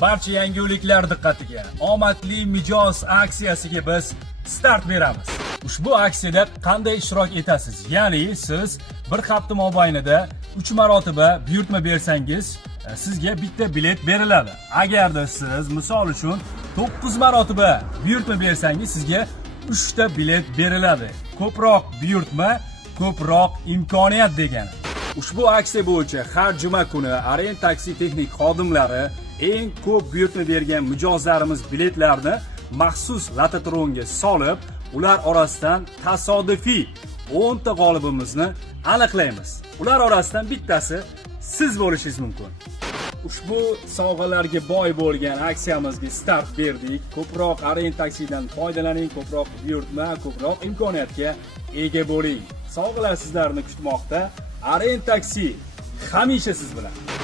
barcha yangiliklar diqqatiga. Omadli mijoz aksiyasiga biz start beramiz. Ushbu aksiyada qanday ishtirok etasiz? Ya'ni siz bir hafta mobaynida 3 marotaba buyurtma bersangiz, sizga bitta bilet beriladi. Agarda siz misol uchun 9 marotaba buyurtma bersangiz, sizga 3 ta bilet beriladi. Ko'proq buyurtma, ko'proq imkoniyat degani. Ushbu aksiya bo'yicha har juma kuni Aren taksi texnik xodimlari eng ko'p buyurtma bergan mijozlarimiz biletlarni maxsus lototronga solib, ular orasidan tasodifiy 10 ta g'olibimizni aniqlaymiz. Ular orasidan bittasi siz bo'lishingiz mumkin. Ushbu sovg'alarga boy bo'lgan aksiyamizga start berdik. Ko'proq Aren taksidan foydalaning, ko'proq buyurtma, ko'proq imkoniyatga ega bo'ling. Sovg'alar sizlarni kutmoqda. Aren taksi hamisha siz bilan.